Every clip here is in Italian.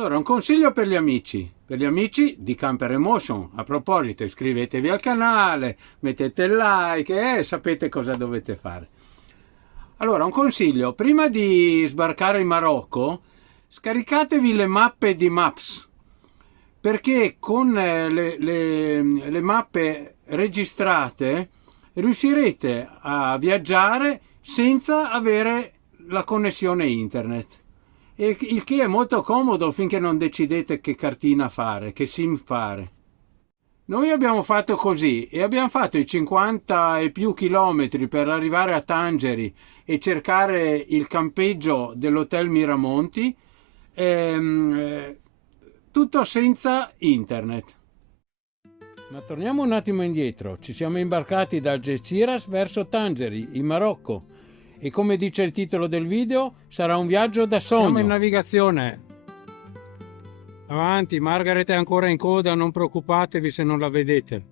Allora, un consiglio per gli amici di Camper Emotion. A proposito, iscrivetevi al canale, mettete il like e sapete cosa dovete fare. Allora, un consiglio, prima di sbarcare in Marocco, scaricatevi le mappe di Maps, perché con le mappe registrate riuscirete a viaggiare senza avere la connessione internet. E il che è molto comodo finché non decidete che cartina fare, che SIM fare. Noi abbiamo fatto così e abbiamo fatto i 50 e più chilometri per arrivare a Tangeri e cercare il campeggio dell'Hotel Miramonti, tutto senza internet. Ma torniamo un attimo indietro. Ci siamo imbarcati da Algeciras verso Tangeri, in Marocco. E come dice il titolo del video, sarà un viaggio da sogno. Siamo in navigazione. Avanti, Margaret è ancora in coda, non preoccupatevi se non la vedete.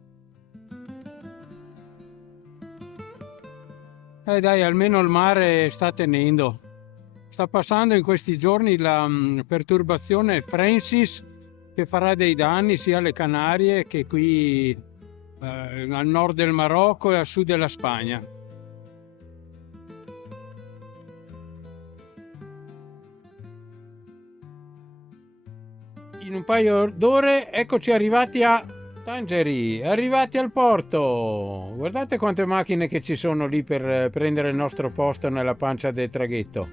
Dai, almeno il mare sta tenendo. Sta passando in questi giorni la perturbazione Francis, che farà dei danni sia alle Canarie che qui al nord del Marocco e a sud della Spagna. In un paio d'ore eccoci arrivati a Tangeri, arrivati al porto. Guardate quante macchine che ci sono lì per prendere il nostro posto nella pancia del traghetto.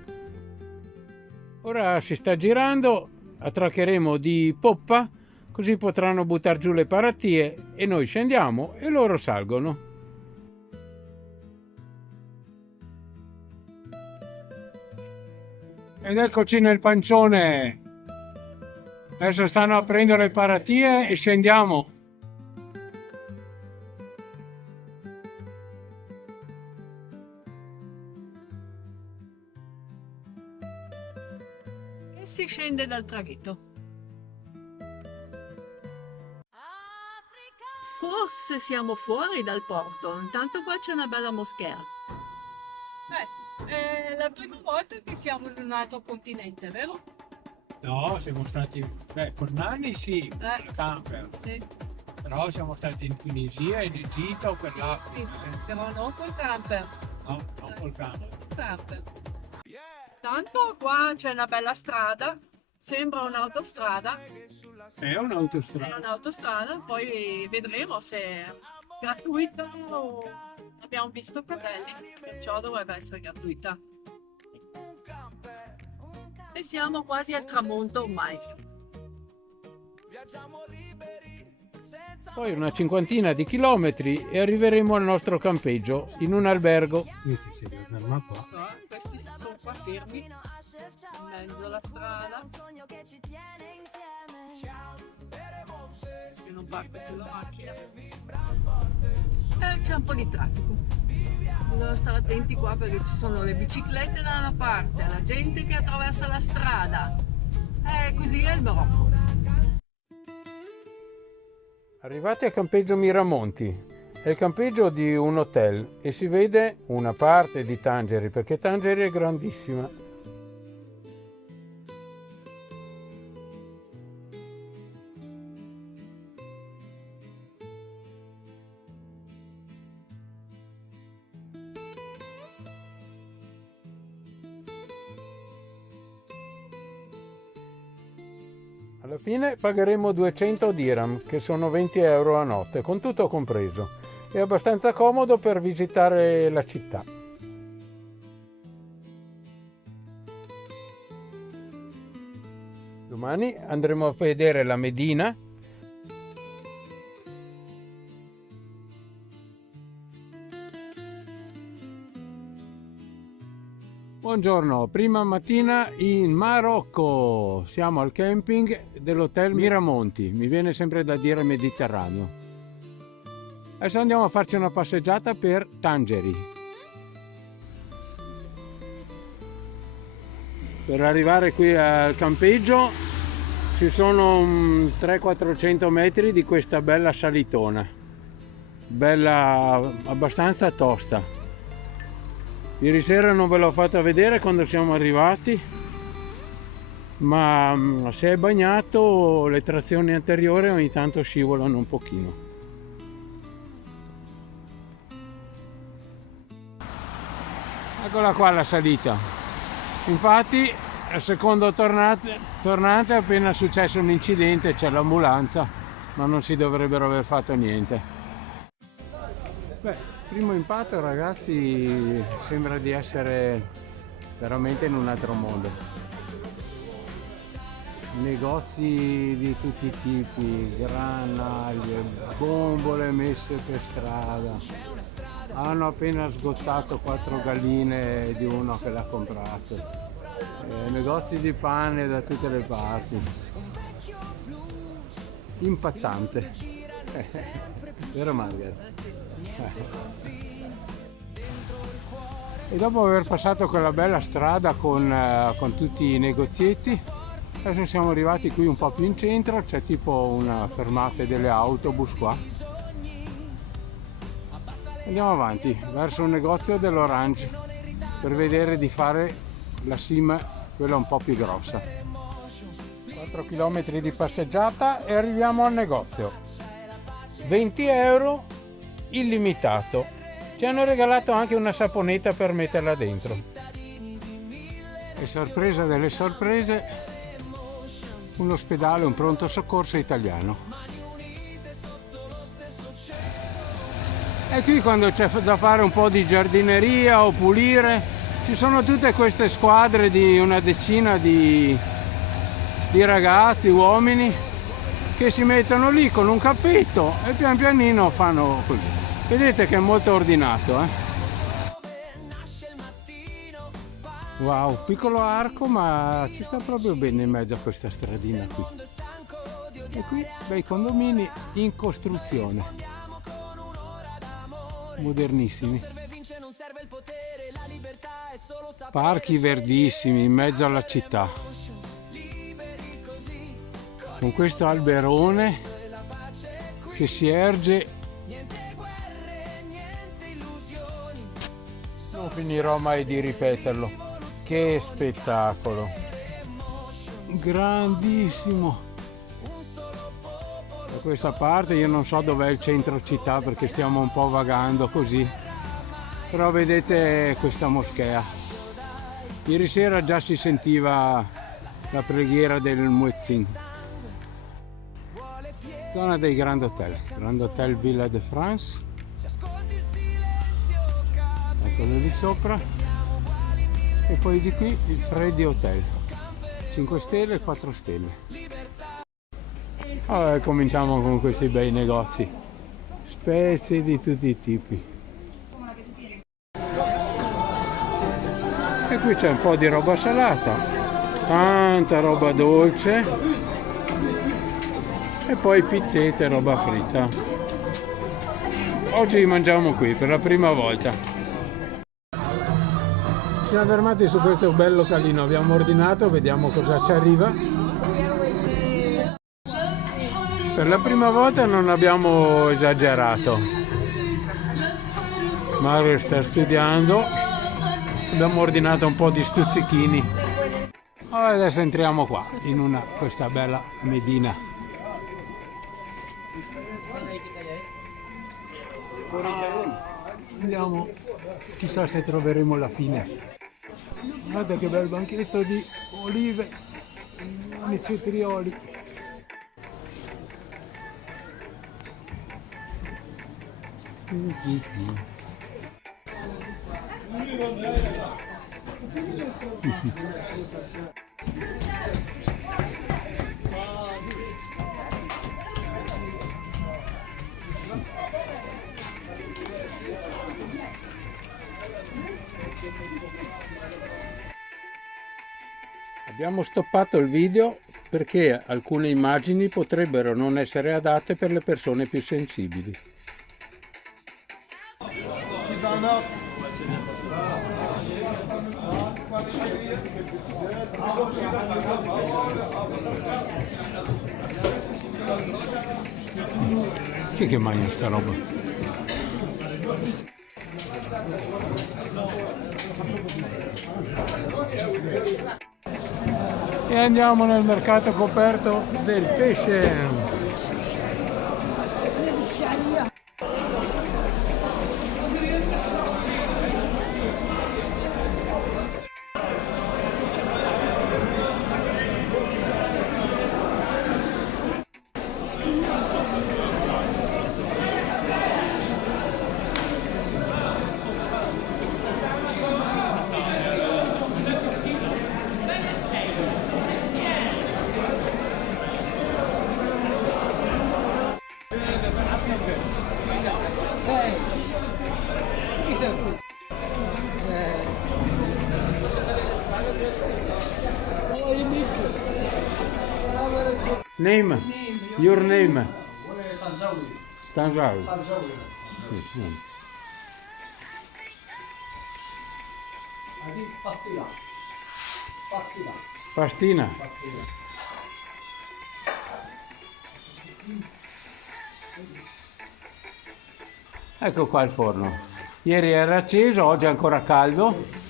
Ora si sta girando, attraccheremo di poppa, così potranno buttare giù le paratie e noi scendiamo e loro salgono. Ed eccoci nel pancione. Adesso stanno aprendo le paratie e scendiamo. E si scende dal traghetto. Forse siamo fuori dal porto, intanto qua c'è una bella moschea. È la prima volta che siamo in un altro continente, vero? No, siamo stati, con Nanni sì, il camper, Sì. però siamo stati in Tunisia, in Egitto, per l'Africa. Però non col camper. No, non col camper. Tanto qua c'è una bella strada, sembra un'autostrada. È un'autostrada. È un'autostrada, poi vedremo se è gratuita o abbiamo visto fratelli, perciò dovrebbe essere gratuita. E siamo quasi al tramonto ormai. Poi una cinquantina di chilometri e arriveremo al nostro campeggio in un albergo. Questi sono qua fermi, in mezzo alla strada. Che non parte più la macchina. C'è un po' di traffico. Bisogna stare attenti qua perché ci sono le biciclette da una parte, la gente che attraversa la strada. Così è il Marocco. Arrivati al campeggio Miramonti, è il campeggio di un hotel e si vede una parte di Tangeri perché Tangeri è grandissima. Alla fine pagheremo 200 dirham, che sono 20 euro a notte, con tutto compreso. È abbastanza comodo per visitare la città. Domani andremo a vedere la Medina. Buongiorno, prima mattina in Marocco. Siamo al camping dell'Hotel Miramonti. Mi viene sempre da dire Mediterraneo. Adesso andiamo a farci una passeggiata per Tangeri. Per arrivare qui al campeggio ci sono 300-400 metri di questa bella salitona. Bella, abbastanza tosta. Ieri sera non ve l'ho fatta vedere quando siamo arrivati. ma se è bagnato le trazioni anteriori ogni tanto scivolano un pochino. Eccola qua la salita. Infatti al secondo tornante è appena successo un incidente, c'è l'ambulanza, ma non si dovrebbero aver fatto niente. Beh, primo impatto ragazzi, sembra di essere veramente in un altro mondo. Negozi di tutti i tipi, granaglie, bombole messe per strada. Hanno appena sgottato 4 galline di uno che l'ha comprato. Negozi di pane da tutte le parti. Impattante. Vero Margherita? E dopo aver passato quella bella strada con tutti i negozietti, adesso siamo arrivati qui un po' più in centro, c'è tipo una fermata delle autobus qua. Andiamo avanti verso un negozio dell'Orange per vedere di fare la sim, quella un po' più grossa. 4 km di passeggiata e arriviamo al negozio. 20 euro illimitato. Ci hanno regalato anche una saponetta per metterla dentro. E sorpresa delle sorprese, un ospedale, un pronto soccorso italiano. E qui quando c'è da fare un po' di giardineria o pulire, ci sono tutte queste squadre di una decina di ragazzi, uomini, che si mettono lì con un cappetto e pian pianino fanno così. Vedete che è molto ordinato, eh? Wow, piccolo arco, ma ci sta proprio bene in mezzo a questa stradina qui. E qui bei condomini in costruzione. Modernissimi, parchi verdissimi in mezzo alla città, con questo alberone che si erge. Non finirò mai di ripeterlo, che spettacolo, grandissimo. Da questa parte io non so dov'è il centro città perché stiamo un po' vagando così, però vedete questa moschea. Ieri sera già si sentiva la preghiera del muezzin. Zona dei Grand Hotel Villa de France, eccolo lì sopra, e poi di qui il Freddy Hotel, 5 stelle e 4 stelle. Allora, cominciamo con questi bei negozi, spezie di tutti i tipi. E qui c'è un po' di roba salata, tanta roba dolce e poi pizzette e roba fritta. Oggi mangiamo qui per la prima volta. Ci siamo fermati su questo bel localino, abbiamo ordinato, vediamo cosa ci arriva. Per la prima volta non abbiamo esagerato. Mario sta studiando, abbiamo ordinato un po' di stuzzichini. Adesso entriamo qua, in questa bella medina. Andiamo, chissà se troveremo la fine. Guarda che bel banchetto di olive, i cetrioli. Abbiamo stoppato il video perché alcune immagini potrebbero non essere adatte per le persone più sensibili. Chi è che mangia sta roba? E andiamo nel mercato coperto del pesce. Name, your name. Tanzawi. Pastina. Pastina. Pastina. Ecco qua il forno. Ieri era acceso, oggi è ancora caldo.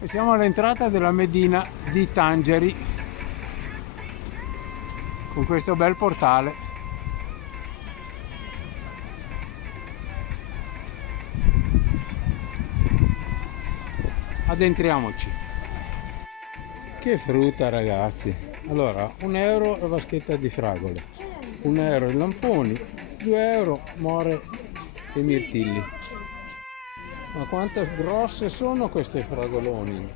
E siamo all'entrata della Medina di Tangeri con questo bel portale. Addentriamoci. Che frutta, ragazzi! Allora, €1 la vaschetta di fragole, €1 i lamponi, €2 more e mirtilli. Ma quanto grosse sono queste fragoloni!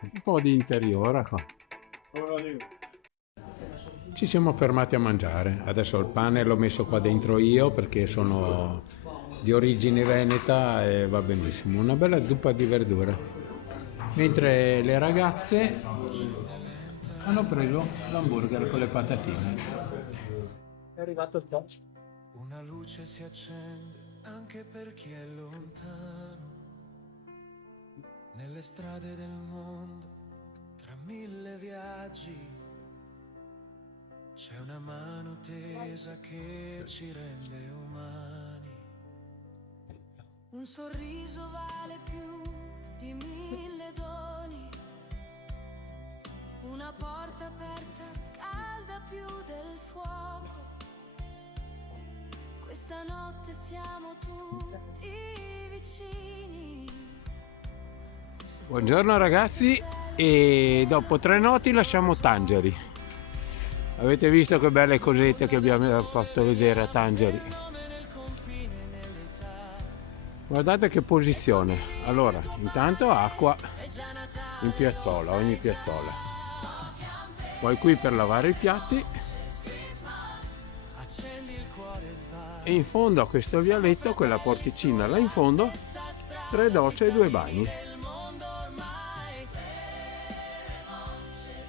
Un po' di interiora qua. Ci siamo fermati a mangiare. Adesso il pane l'ho messo qua dentro io perché sono di origine veneta e va benissimo. Una bella zuppa di verdura. Mentre le ragazze hanno preso l'hamburger con le patatine. È arrivato il top. Una luce si accende anche per chi è lontano, nelle strade del mondo, tra mille viaggi, c'è una mano tesa che ci rende umani. Un sorriso vale più di 1000 doni, una porta aperta scalda più del fuoco. Questa notte siamo tutti vicini. Buongiorno ragazzi, e dopo 3 notti lasciamo Tangeri. Avete visto che belle cosette che abbiamo fatto vedere a Tangeri? Guardate che posizione. Allora, intanto acqua in piazzola, ogni piazzola. Poi qui per lavare i piatti. E in fondo a questo vialetto, quella porticina là in fondo, 3 docce e 2 bagni.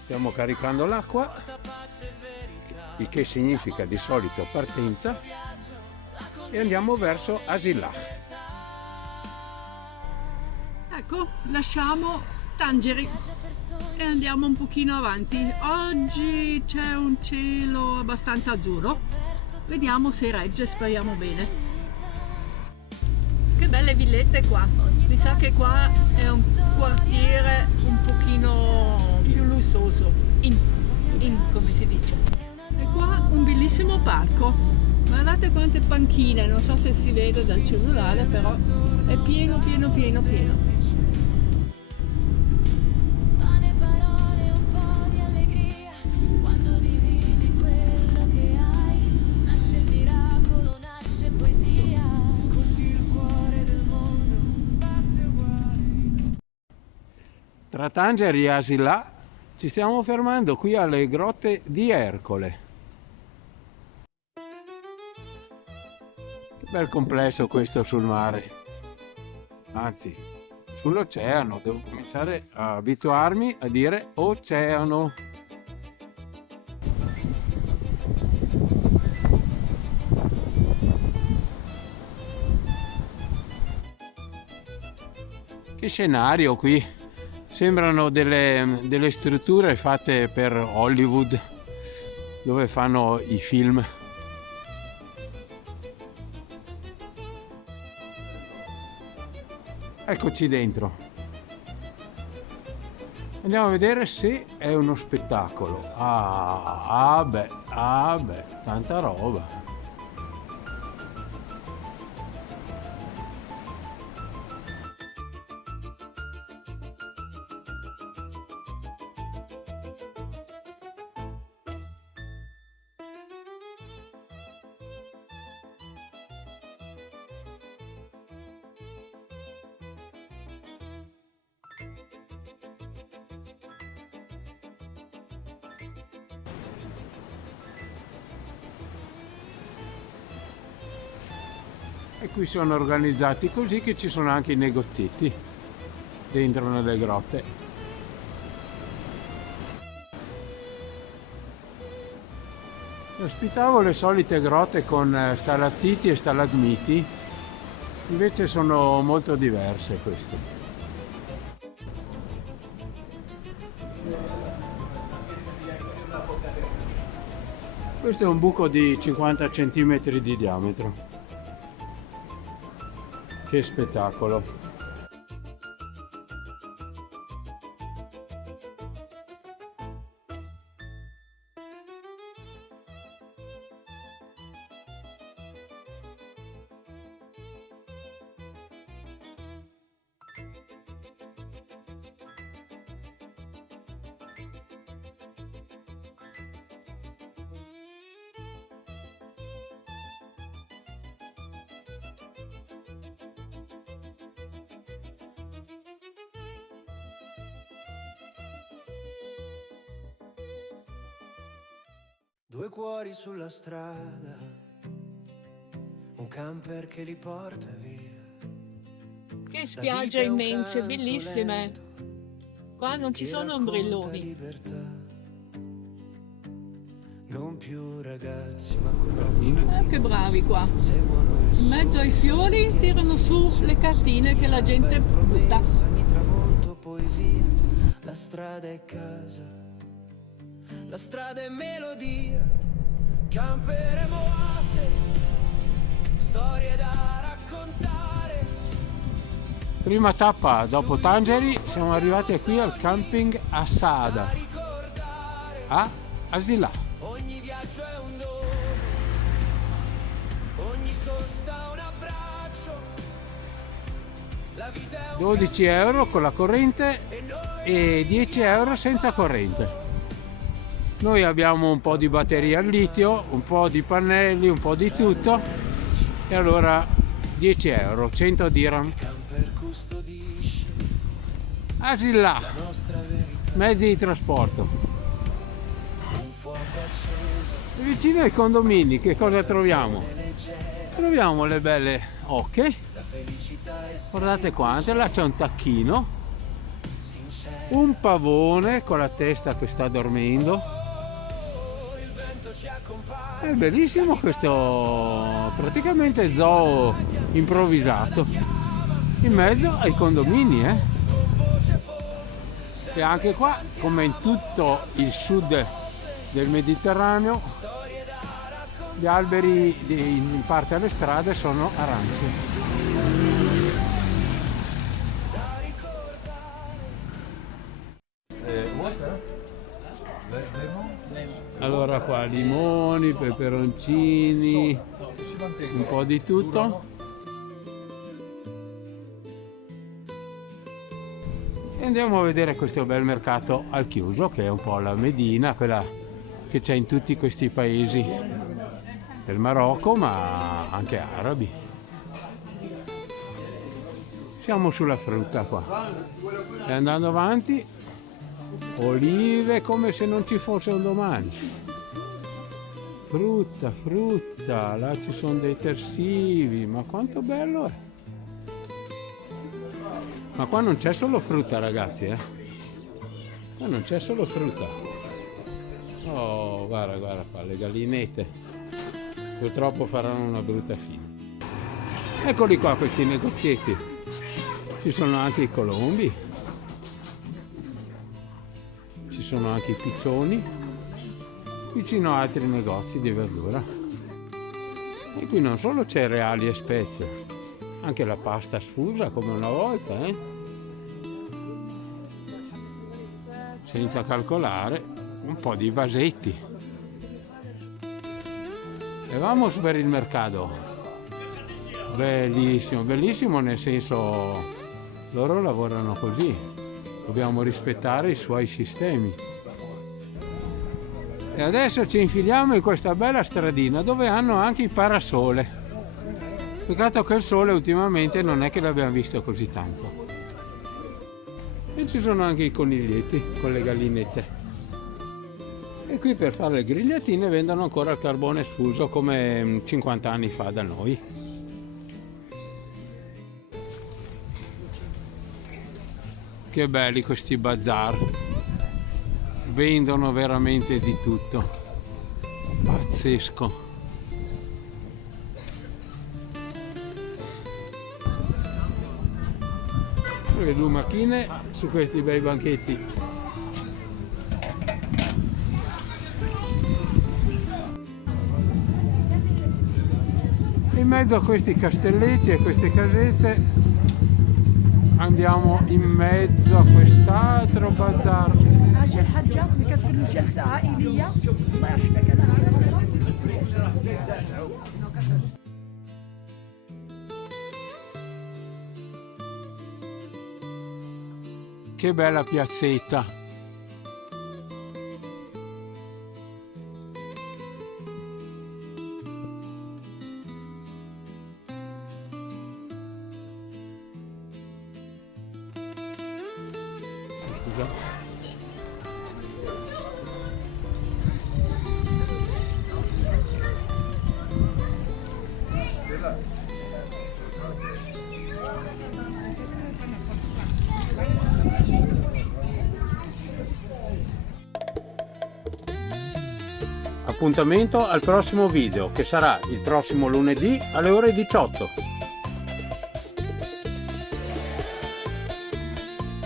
Stiamo caricando l'acqua, il che significa di solito partenza, e andiamo verso Asilà. Ecco, lasciamo Tangeri e andiamo un pochino avanti. Oggi c'è un cielo abbastanza azzurro. Vediamo se regge, speriamo bene. Che belle villette qua. Mi sa che qua è un quartiere un pochino più lussuoso. In come si dice. E qua un bellissimo parco. Guardate quante panchine, non so se si vede dal cellulare, però è pieno. Pane, parole, un po' di allegria. Quando dividi quello che hai, nasce il miracolo, nasce poesia. Ascolti il cuore del mondo, batte uguale. Tra Tangeri e Asilà ci stiamo fermando qui alle grotte di Ercole. Che bel complesso questo sul mare. Anzi, sull'oceano. Devo cominciare a abituarmi a dire oceano. Che scenario qui! Sembrano delle strutture fatte per Hollywood, dove fanno i film. Eccoci dentro. Andiamo a vedere se è uno spettacolo. Ah beh, tanta roba. E qui sono organizzati così che ci sono anche i negozietti dentro nelle grotte. Ospitavo le solite grotte con stalattiti e stalagmiti, invece sono molto diverse queste. Questo è un buco di 50 cm di diametro. Che spettacolo! Due cuori sulla strada, un camper che li porta via. Che spiagge immense, bellissime. Qua non ci sono ombrelloni. Libertà. Non più ragazzi, ma con Che bravi qua. seguono il In mezzo ai fiori tirano su le cartine che la gente butta. ogni tramonto, poesia. La strada è casa, la strada è melodia. Camperemo a te, storie da raccontare. Prima tappa dopo Tangeri, siamo arrivati qui al camping Assada a Asilà. Ogni viaggio è un dono, ogni sosta un abbraccio. La vita è un 12 euro con la corrente e 10 euro senza corrente. Noi abbiamo un po' di batteria al litio, un po' di pannelli, un po' di tutto, e allora 10 euro, 100 dirham. camper custodisce Asilà, la nostra verità. mezzi di trasporto. Un fuoco acceso, Vicino ai condomini che cosa troviamo? leggero, Troviamo le belle oche, la felicità è guardate quante, là c'è un tacchino, sincera. un pavone con la testa che sta dormendo. Il vento ci accompagna, È bellissimo questo praticamente zoo improvvisato in mezzo ai condomini, E anche qua, come in tutto il sud del Mediterraneo, gli alberi in parte alle strade sono arance. Allora qua limoni, peperoncini, un po' di tutto. E andiamo a vedere questo bel mercato al chiuso, che è un po' la Medina, quella che c'è in tutti questi paesi del Marocco, ma anche arabi. Siamo sulla frutta qua. E andando avanti, olive come se non ci fosse un domani. Frutta, là ci sono dei tersivi, ma quanto bello è! Ma qua non c'è solo frutta, ragazzi, Qua non c'è solo frutta. Oh, guarda qua, le gallinette. Purtroppo faranno una brutta fine. Eccoli qua questi negozietti. Ci sono anche i colombi, ci sono anche i piccioni, vicino a altri negozi di verdura. E qui non solo cereali e spezie, anche la pasta sfusa come una volta, senza calcolare un po' di vasetti. E vamos per il mercato. Bellissimo, bellissimo nel senso loro lavorano così, dobbiamo rispettare i suoi sistemi. E adesso ci infiliamo in questa bella stradina dove hanno anche il parasole. Peccato che il sole ultimamente non è che l'abbiamo visto così tanto. E ci sono anche i coniglietti con le gallinette. E qui per fare le grigliatine vendono ancora il carbone sfuso come 50 anni fa da noi. Che belli questi bazar, vendono veramente di tutto, pazzesco. Le lumachine su questi bei banchetti. In mezzo a questi castelletti e queste casette andiamo in mezzo a quest'altro bazar. اجي الحجه اللي كتكون جلسه عائليه الله يرحمك انا Che bella piazzetta. Scusa. Appuntamento al prossimo video che sarà il prossimo lunedì alle ore 18.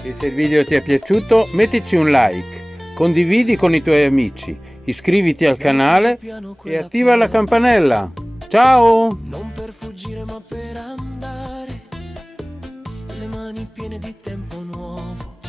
E se il video ti è piaciuto mettici un like, condividi con i tuoi amici, iscriviti al canale e attiva la campanella. Ciao! Non per fuggire ma per andare, le mani piene di tempo nuovo.